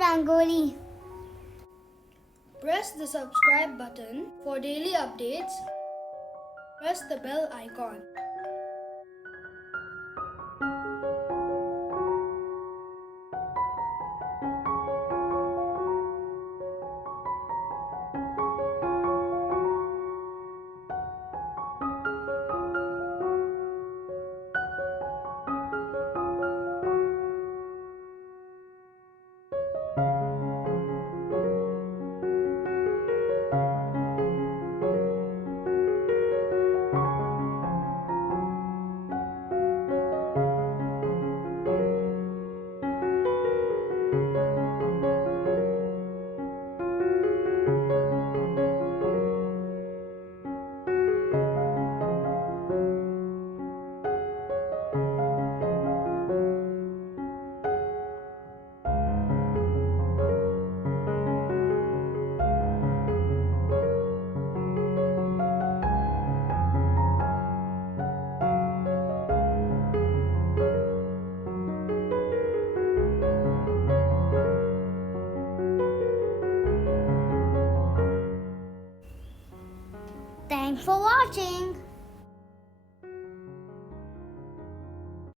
Rangoli. Press the subscribe button for daily updates. Press the bell icon. Thanks for watching.